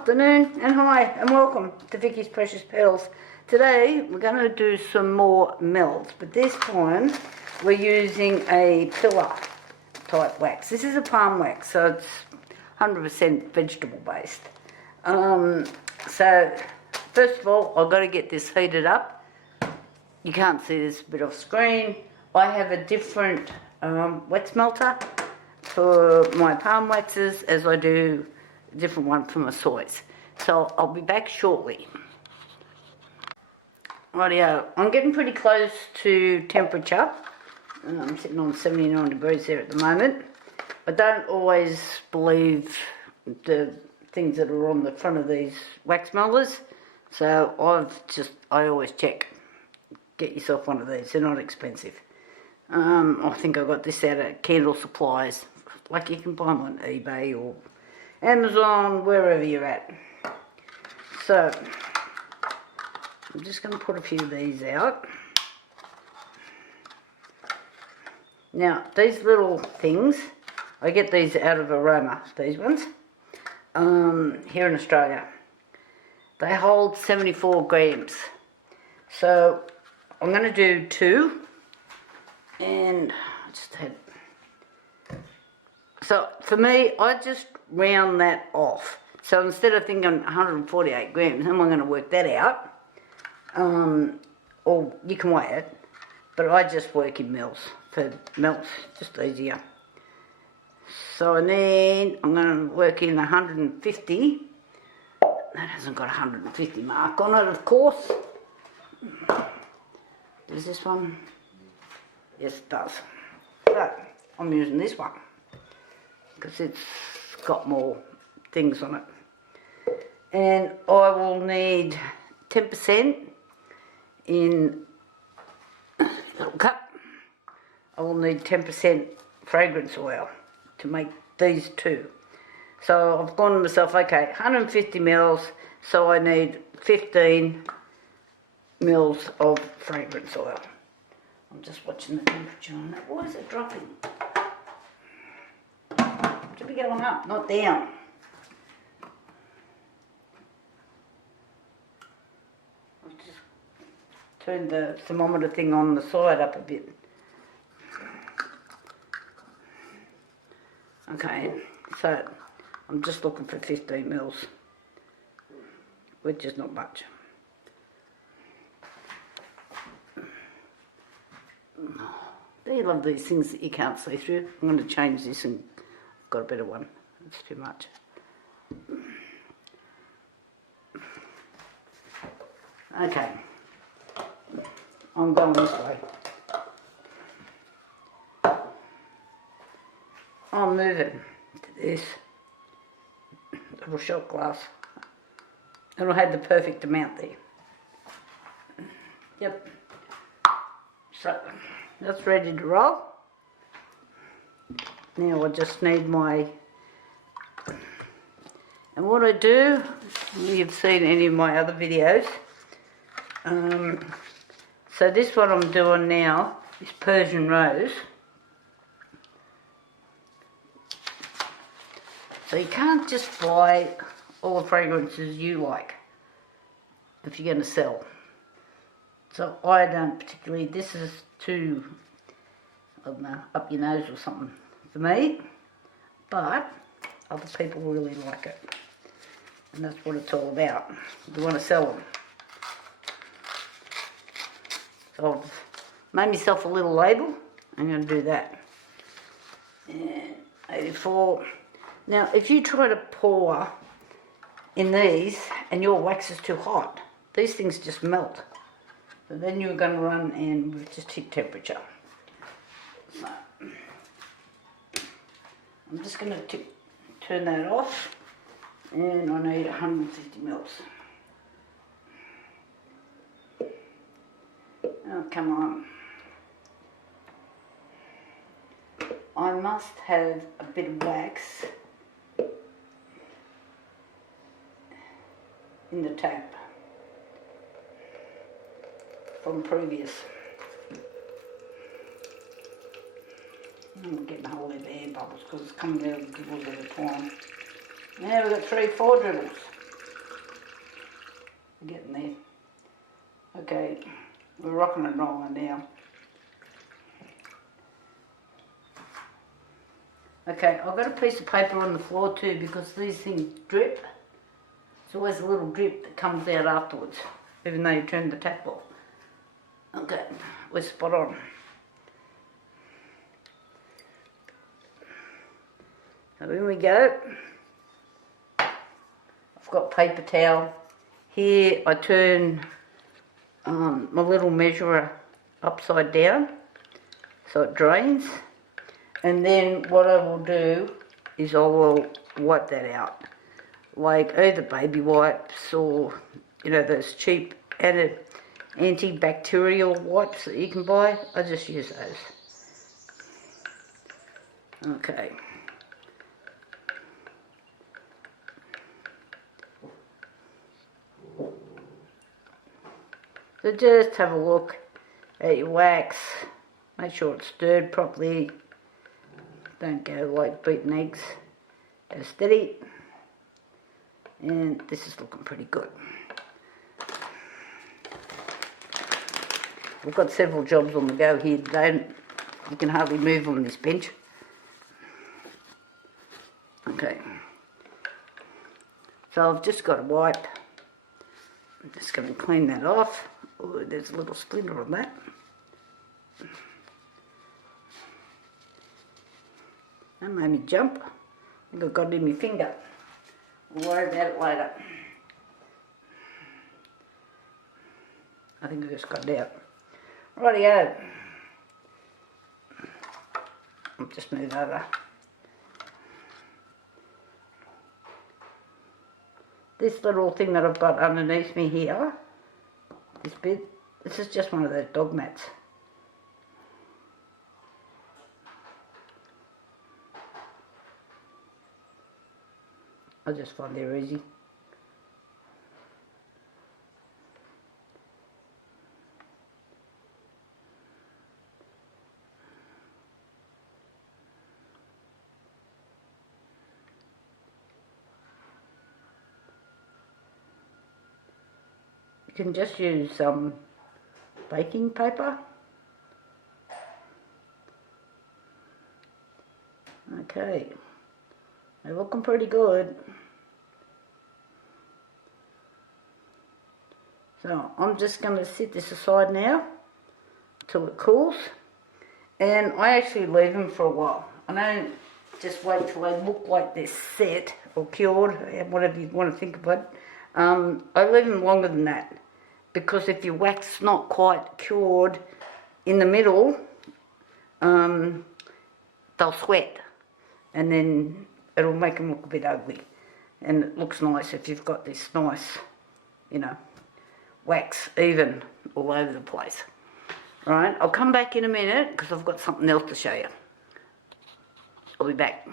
Afternoon and hi and welcome to Vicky's Precious Petals. Today we're going to do some more melts, but this time we're using a pillar type wax. This is a palm wax, so it's 100% vegetable based. So first of all, I've got to get this heated up. You can't see this bit off screen. I have a different wax melter for my palm waxes as I do a different one for my soys. So I'll be back shortly. Rightio, I'm getting pretty close to temperature. I'm sitting on 79 degrees there at the moment. I don't always believe the things that are on the front of these wax melters, so I always check. Get yourself one of these, they're not expensive. I think I got this out at Candle Supplies. Like, you can buy them on eBay or Amazon, wherever you're at. So I'm just going to put a few of these out. Now, these little things, I get these out of Aroma, these ones, here in Australia. They hold 74 grams. So I'm going to do 2, and I just had... So for me, I just round that off. So instead of thinking 148 grams, how am I going to work that out? Or you can weigh it, but I just work in mils. For melts, just easier. So I'm going to work in 150. That hasn't got a 150 mark on it, of course. Does this one? Yes, it does. But I'm using this one because it's got more things on it. And I will need 10% in a little cup. I will need 10% fragrance oil to make these 2. So I've gone to myself, okay, 150 mils, so I need 15 mils of fragrance oil. I'm just watching the temperature on that. Why is it dropping? It should be going up, not down. I've just turned the thermometer thing on the side up a bit. Okay, so I'm just looking for 15 mils, which is not much. Do you love these things that you can't see through? I'm going to change this and I've got a better one. It's too much. Okay, I'm going this way. I'm moving to this little shot glass, and I had the perfect amount there. Yep. So that's ready to roll. Now I just need my, and what I do, you've seen any of my other videos. So this one I'm doing now is Persian Rose. So you can't just buy all the fragrances you like if you're going to sell. So I don't particularly, this is too, I don't know, up your nose or something for me, but other people really like it. And that's what it's all about. You want to sell them. So I've made myself a little label. I'm going to do that. And 84. Now, if you try to pour in these and your wax is too hot, these things just melt. So then you're going to run and we've just hit temperature. So I'm just going to turn that off, and I need 150 mils. Oh, come on. I must have a bit of wax in the tap from previous. I'm getting a whole heap of air bubbles because it's coming out of the dribbles at a time. Now we've got 3-4 dribbles. We're getting there. Okay, we're rocking and rolling now. Okay, I've got a piece of paper on the floor too because these things drip. There's always a little drip that comes out afterwards, even though you turn the tap off. Okay, we're spot on. So in we go. I've got paper towel. Here I turn my little measurer upside down so it drains. And then what I will do is I will wipe that out. Like either baby wipes or, you know, those cheap antibacterial wipes that you can buy. I just use those. Okay. So just have a look at your wax. Make sure it's stirred properly. Don't go like beaten eggs. Go steady. And this is looking pretty good. We've got several jobs on the go here today. You can hardly move on this bench. Okay. So I've just got a wipe. I'm just going to clean that off. Oh, there's a little splinter on that. That made me jump. I think I got it in my finger. We'll worry about it later. I think I just got it out. Rightio. I'll just move over. This little thing that I've got underneath me here, this bit, this is just one of those dog mats. I just find they're easy. You can just use some baking paper. Okay, they're looking pretty good. So I'm just going to set this aside now till it cools, and I actually leave them for a while. I don't just wait till they look like they're set or cured, whatever you want to think of it. I leave them longer than that, because if your wax is not quite cured in the middle, they'll sweat, and then it'll make them look a bit ugly. And it looks nice if you've got this nice, you know, wax even all over the place. Right, I'll come back in a minute because I've got something else to show you. I'll be back.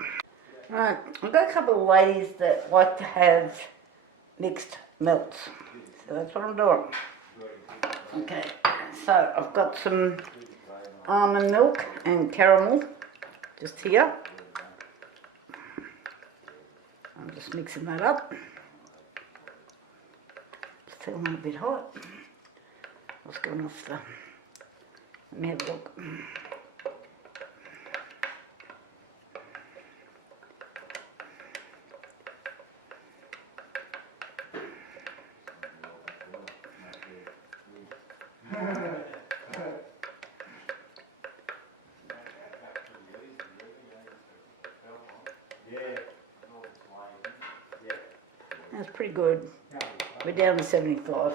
Right, I've got a couple of ladies that like to have mixed melts, so that's what I'm doing. Okay, so I've got some almond milk and caramel just here. I'm just mixing that up. It's feeling a bit hot. What's going off the... Let me have a look. That's pretty good. We're down to 75.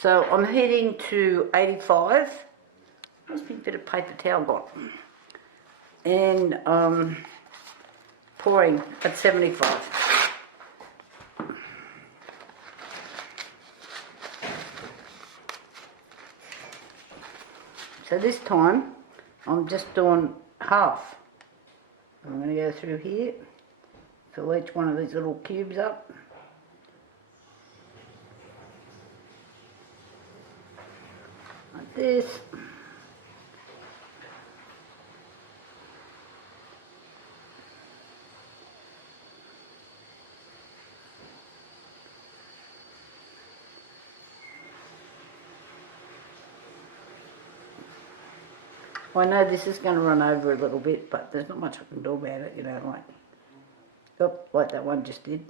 So I'm heating to 85. Must be a bit of paper towel got. And pouring at 75. So this time I'm just doing half. I'm going to go through here, fill each one of these little cubes up. Like this. I know this is going to run over a little bit, but there's not much I can do about it, you know, like that one just did.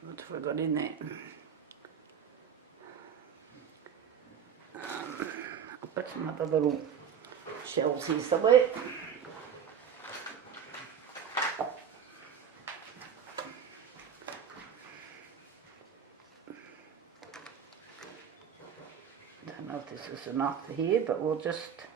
What have I got in there? I've got some other little shells here somewhere. Don't know if this is enough for here, but we'll just...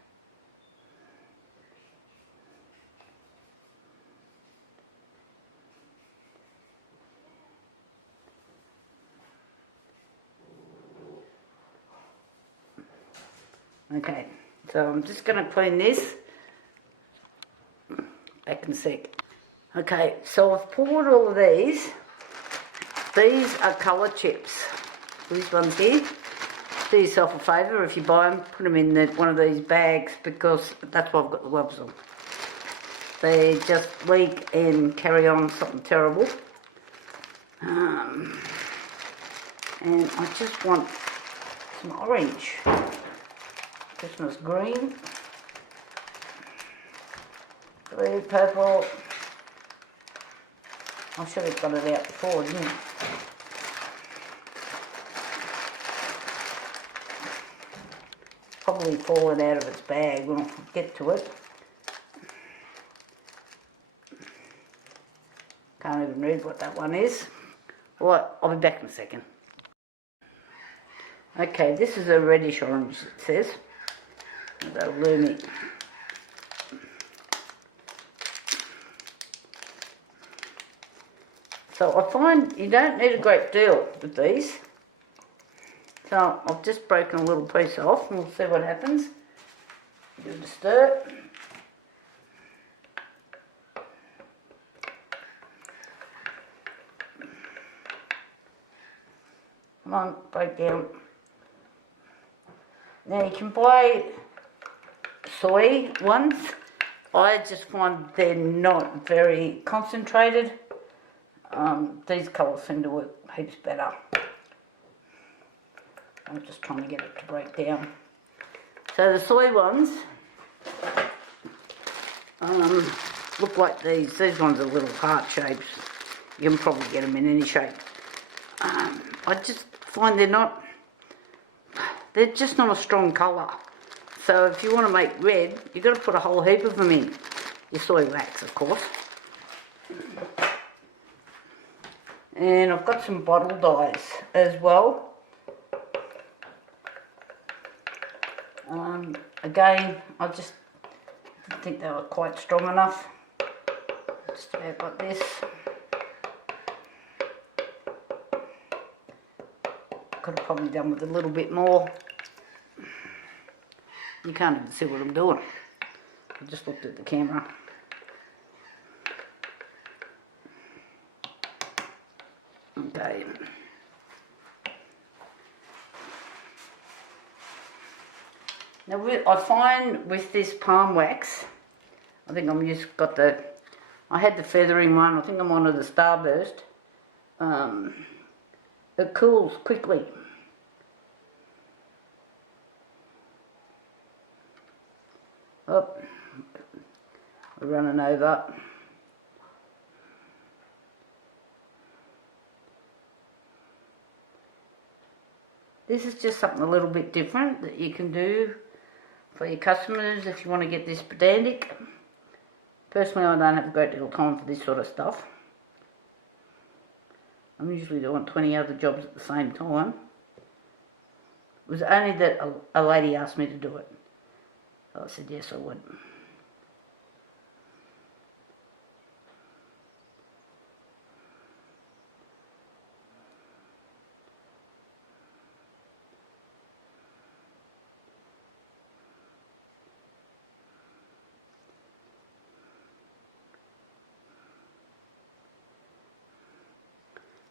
Okay, so I'm just going to clean this. Back in a sec. Okay, so I've poured all of these. These are colour chips. These ones here. Do yourself a favour if you buy them, put them in one of these bags, because that's why I've got the gloves on. They just leak and carry on something terrible. And I just want some orange. Christmas green, blue, purple. I should have got it out before, didn't I? Probably fallen out of its bag when I get to it. Can't even read what that one is. Well, I'll be back in a second. Okay, this is a reddish orange, it says. That'll lure me. So I find you don't need a great deal with these. So I've just broken a little piece off and we'll see what happens. Give it a stir. Come on, break down. Now you can buy soy ones. I just find they're not very concentrated. These colours seem to work heaps better. I'm just trying to get it to break down. So the soy ones look like these. These ones are little heart shapes. You can probably get them in any shape. I just find they're just not a strong colour. So if you want to make red, you've got to put a whole heap of them in. Your soy wax, of course. And I've got some bottle dyes as well. Again, I just didn't think they were quite strong enough. Just about got this. Could have probably done with a little bit more. You can't even see what I'm doing. I just looked at the camera. Okay. Now I find with this palm wax, I think I'm just got I had the feathering one, I think I'm on to the Starburst. It cools quickly. Oh, we're running over. This is just something a little bit different that you can do for your customers if you want to get this pedantic. Personally, I don't have a great deal of time for this sort of stuff. I'm usually doing 20 other jobs at the same time. It was only that a lady asked me to do it. So I said yes, I would.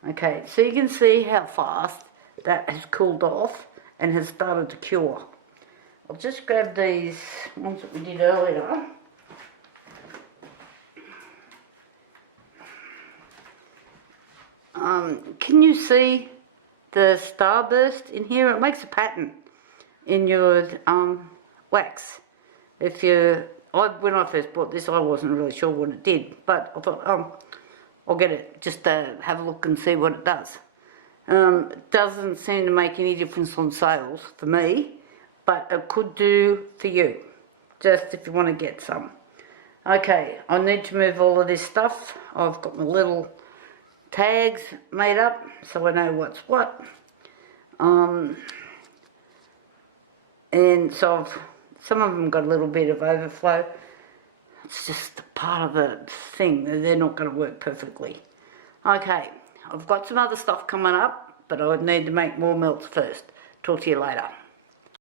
Okay, so you can see how fast that has cooled off and has started to cure. I'll just grab these ones that we did earlier. Can you see the Starburst in here? It makes a pattern in your wax. When I first bought this, I wasn't really sure what it did, but I thought, I'll get it just to have a look and see what it does. It doesn't seem to make any difference on sales for me, but it could do for you, just if you want to get some. Okay, I need to move all of this stuff. I've got my little tags made up so I know what's what. And so some of them got a little bit of overflow. It's just part of the thing. They're not going to work perfectly. Okay, I've got some other stuff coming up, but I would need to make more melts first. Talk to you later.